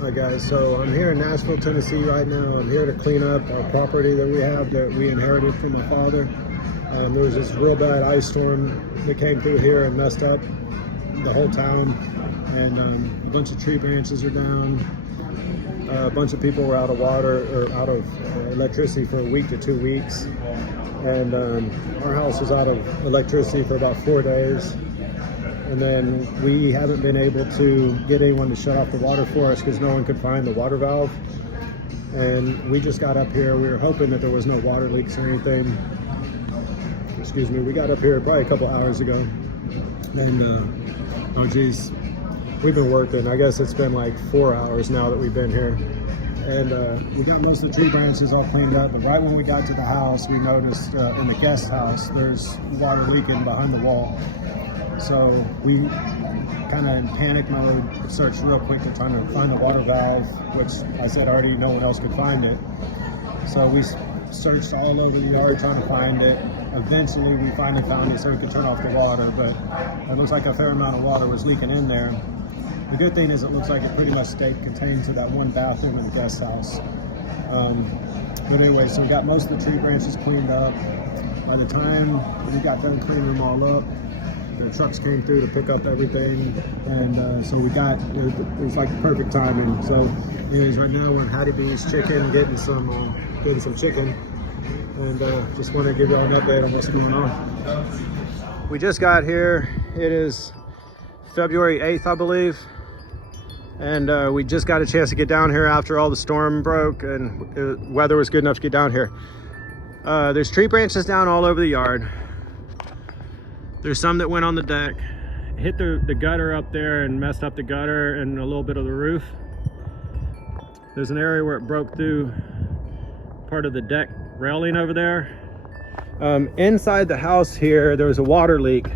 Hi guys, so I'm here in Nashville, Tennessee right now. I'm here to clean up our property that we have that we inherited from my father. There was this real bad ice storm that came through here and messed up the whole town, and a bunch of tree branches are down. A bunch of people were out of water or out of electricity for a week to 2 weeks, and our house was out of electricity for about 4 days. And then we haven't been able to get anyone to shut off the water for us because no one could find the water valve. And we just got up here. We were hoping that there was no water leaks or anything. Excuse me. We got up here probably a couple hours ago. And, oh geez, we've been working. I guess it's been like 4 hours now that we've been here. And we got most of the tree branches all cleaned up. But right when we got to the house, we noticed in the guest house, there's water leaking behind the wall. So we kind of in panic mode searched real quick to try to find the water valve, which I said already no one else could find it. So we searched all over the yard trying to find it. Eventually we finally found it so we could turn off the water, but it looks like a fair amount of water was leaking in there. The good thing is it looks like it pretty much stayed contained to that one bathroom in the guest house. But anyway, so we got most of the tree branches cleaned up. By the time we got done cleaning them all up, the trucks came through to pick up everything, and so we got, it was like the perfect timing. So anyways, right now we're in Hattie B's Chicken, getting some chicken, and just want to give y'all an update on what's going on. We just got here. It is February 8th, I believe, and we just got a chance to get down here after all the storm broke and the weather was good enough to get down here. There's tree branches down all over the yard. There's some that went on the deck, hit the gutter up there and messed up the gutter and a little bit of the roof. There's an area where it broke through part of the deck railing over there. Inside the house here, there was a water leak.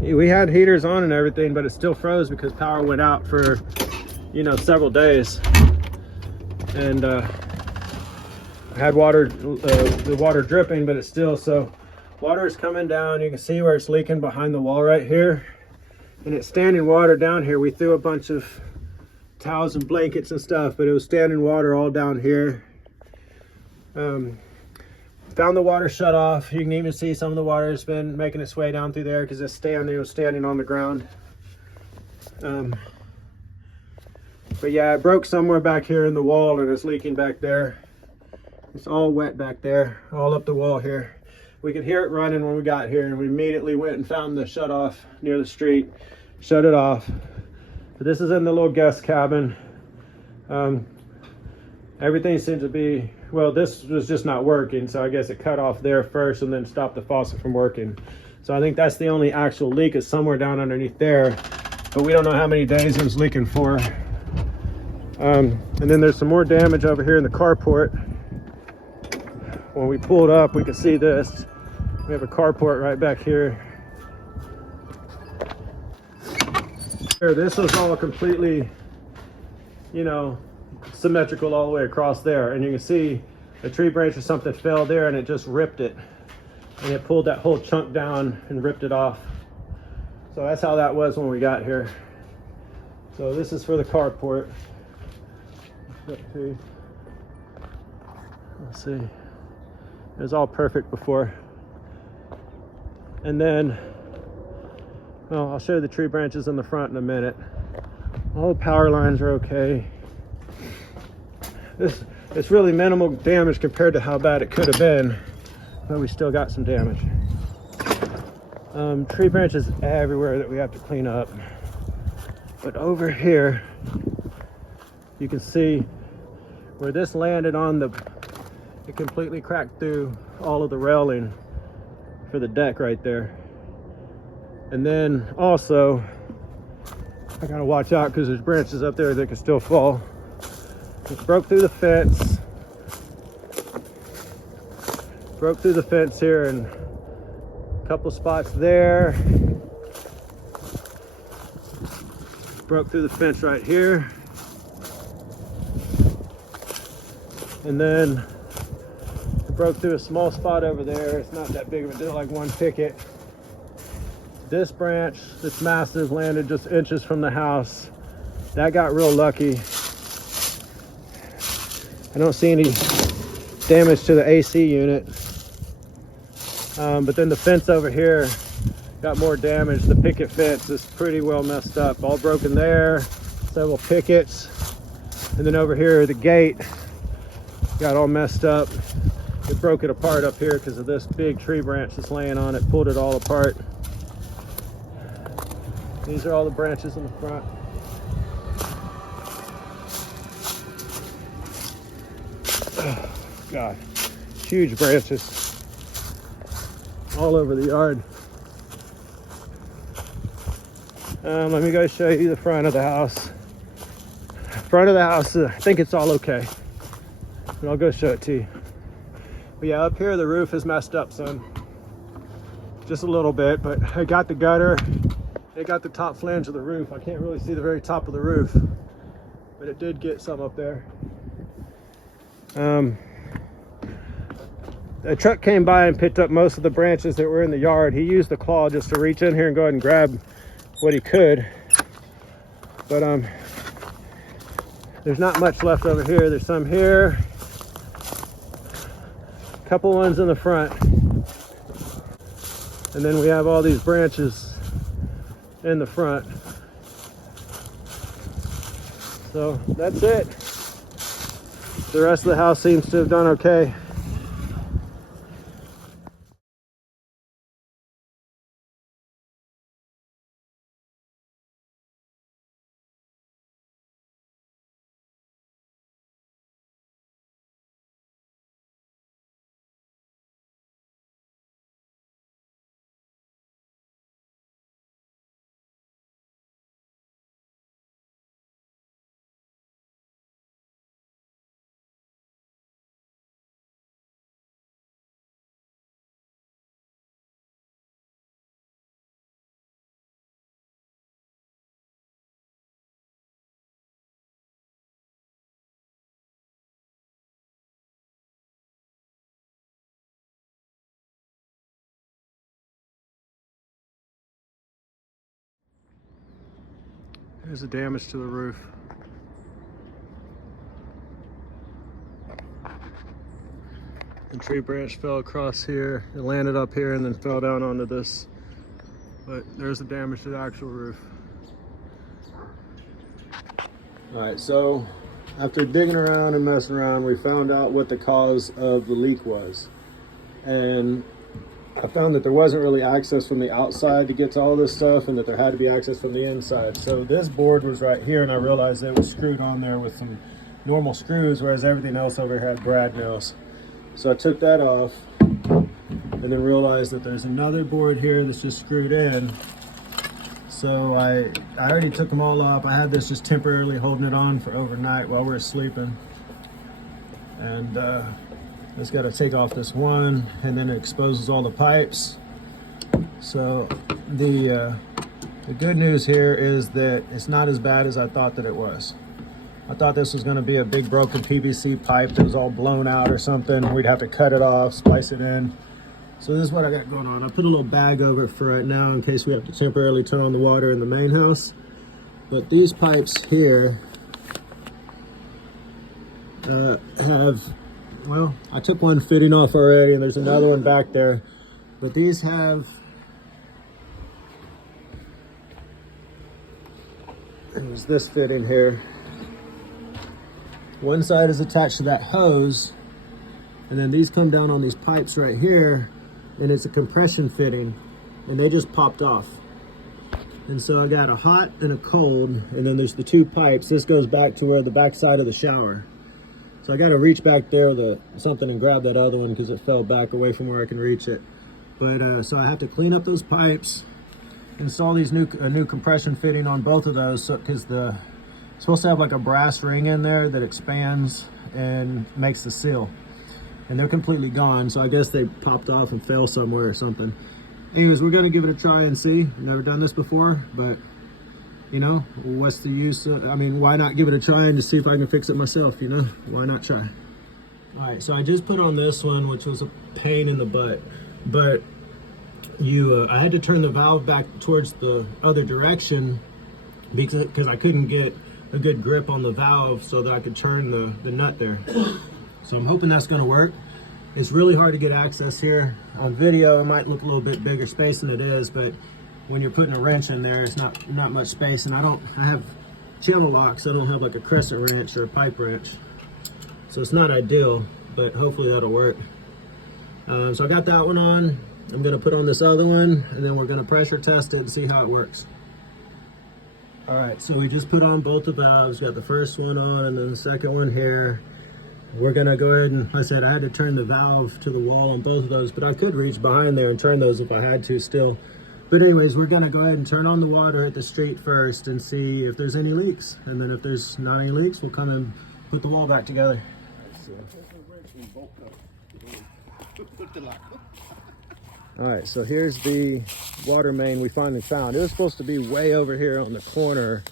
We had heaters on and everything, but it still froze because power went out for, several days. And I had water, the water dripping, but it's still so. Water is coming down. You can see where it's leaking behind the wall right here. And it's standing water down here. We threw a bunch of towels and blankets and stuff, but it was standing water all down here. Found the water shut off. You can even see some of the water has been making its way down through there because it was standing on the ground. But yeah, it broke somewhere back here in the wall and it's leaking back there. It's all wet back there, all up the wall here. We could hear it running when we got here, and we immediately went and found the shut off near the street, shut it off. But this is in the little guest cabin. Everything seems to be, well, this was just not working, so I guess it cut off there first and then stopped the faucet from working. So I think that's the only actual leak, is somewhere down underneath there, but we don't know how many days it was leaking for. And then there's some more damage over here in the carport. When we pulled up, we could see this. We have a carport right back here. This was all completely, symmetrical all the way across there. And you can see a tree branch or something fell there and it just ripped it. And it pulled that whole chunk down and ripped it off. So that's how that was when we got here. So this is for the carport. Let's see. It was all perfect before. And then, well, I'll show you the tree branches in the front in a minute. All the power lines are okay. It's really minimal damage compared to how bad it could have been, but we still got some damage. Tree branches everywhere that we have to clean up. But over here, you can see where this landed on it completely cracked through all of the railing for the deck right there. And then also, I gotta watch out because there's branches up there that can still fall. It broke through the fence. Broke through the fence here and a couple spots there. Broke through the fence right here. And then it broke through a small spot over there. It's not that big of a deal, like one picket. This branch, this massive, landed just inches from the house that got real lucky. I don't see any damage to the AC unit. But then the fence over here got more damage. The picket fence is pretty well messed up. All broken there, several pickets. And then over here, the gate got all messed up. It broke it apart up here because of this big tree branch that's laying on it, pulled it all apart. These are all the branches in the front. Oh, God, huge branches all over the yard. Let me go show you the front of the house. Front of the house, I think it's all okay. But I'll go show it to you. But yeah, up here the roof is messed up some. Just a little bit, but I got the gutter. It got the top flange of the roof. I can't really see the very top of the roof, but it did get some up there. A truck came by and picked up most of the branches that were in the yard. He used the claw just to reach in here and go ahead and grab what he could. But there's not much left over here. There's some here, a couple ones in the front, and then we have all these branches in the front. So that's it. The rest of the house seems to have done okay. There's the damage to the roof. The tree branch fell across here. It landed up here and then fell down onto this. But there's the damage to the actual roof. All right, so after digging around and messing around, we found out what the cause of the leak was. And I found that there wasn't really access from the outside to get to all this stuff, and that there had to be access from the inside. So this board was right here, and I realized it was screwed on there with some normal screws, whereas everything else over here had brad nails. So I took that off, and then realized that there's another board here that's just screwed in. So I already took them all off. I had this just temporarily holding it on for overnight while we were sleeping. And just got to take off this one, and then it exposes all the pipes. So the good news here is that it's not as bad as I thought that it was. I thought this was going to be a big broken PVC pipe that was all blown out or something. We'd have to cut it off, splice it in. So this is what I got going on. I put a little bag over it for right now in case we have to temporarily turn on the water in the main house. But these pipes here have, well, I took one fitting off already, and there's another one back there. But these have, it was this fitting here. One side is attached to that hose, and then these come down on these pipes right here, and it's a compression fitting, and they just popped off. And so I got a hot and a cold, and then there's the two pipes. This goes back to where the back side of the shower. So I got to reach back there with something and grab that other one because it fell back away from where I can reach it. But so I have to clean up those pipes, install these new compression fitting on both of those, so because it's supposed to have like a brass ring in there that expands and makes the seal. And they're completely gone, so I guess they popped off and fell somewhere or something. Anyways, we're gonna give it a try and see. Never done this before, but you know, what's the use? I mean, why not give it a try and just see if I can fix it myself, you know? Why not try? All right, so I just put on this one, which was a pain in the butt, but I had to turn the valve back towards the other direction because I couldn't get a good grip on the valve so that I could turn the nut there. So I'm hoping that's gonna work. It's really hard to get access here. On video, it might look a little bit bigger space than it is, but when you're putting a wrench in there, it's not much space. And I have channel locks. I don't have like a crescent wrench or a pipe wrench. So it's not ideal, but hopefully that'll work. So I got that one on. I'm gonna put on this other one, and then we're gonna pressure test it and see how it works. All right, so we just put on both the valves. Got the first one on and then the second one here. We're gonna go ahead and, like I said, I had to turn the valve to the wall on both of those, but I could reach behind there and turn those if I had to still. But anyways, we're gonna go ahead and turn on the water at the street first and see if there's any leaks. And then if there's not any leaks, we'll come and put the wall back together. All right, so here's the water main we finally found. It was supposed to be way over here on the corner,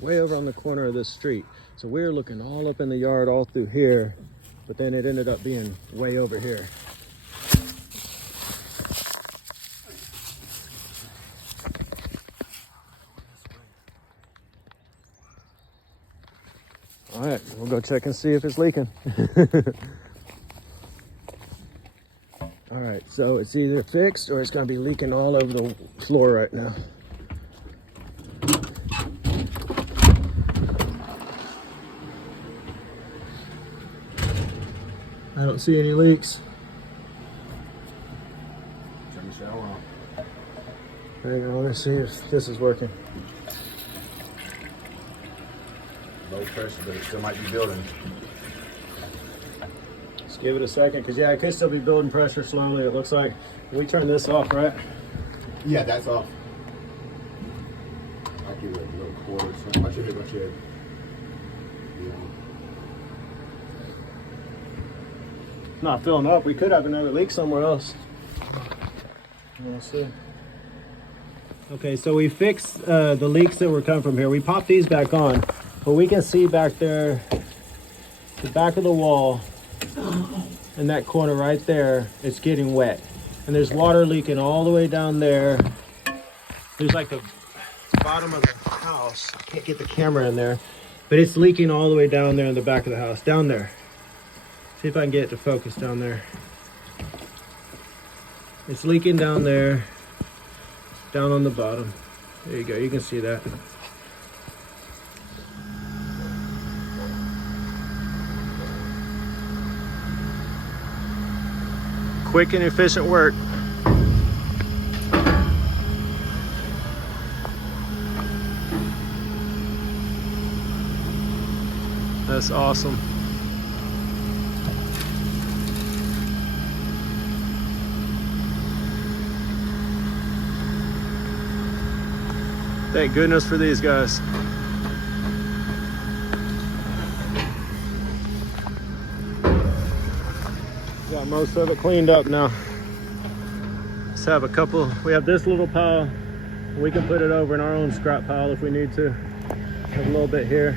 way over on the corner of this street. So we were looking all up in the yard, all through here, but then it ended up being way over here. All right, we'll go check and see if it's leaking. All right, so it's either fixed or it's gonna be leaking all over the floor right now. I don't see any leaks. Turn the shower on. Hang on, let's see if this is working. Low pressure, but it still might be building. Let's give it a second, because yeah, it could still be building pressure slowly, it looks like. We turn this off, right? Yeah, that's off. I'll give it a little quarter. So I should Not filling up. We could have another leak somewhere else. We'll see. Okay, so we fixed the leaks that were coming from here. We popped these back on, but we can see back there, the back of the wall, in that corner right there, it's getting wet. And there's water leaking all the way down there. There's like the bottom of the house. I can't get the camera in there, but it's leaking all the way down there in the back of the house, down there. See if I can get it to focus down there. It's leaking down there, down on the bottom. There you go, you can see that. Quick and efficient work. That's awesome. Thank goodness for these guys. Got most of it cleaned up now. Let's have a couple. We have this little pile. We can put it over in our own scrap pile if we need to. Have a little bit here.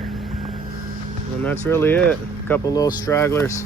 And that's really it. A couple little stragglers.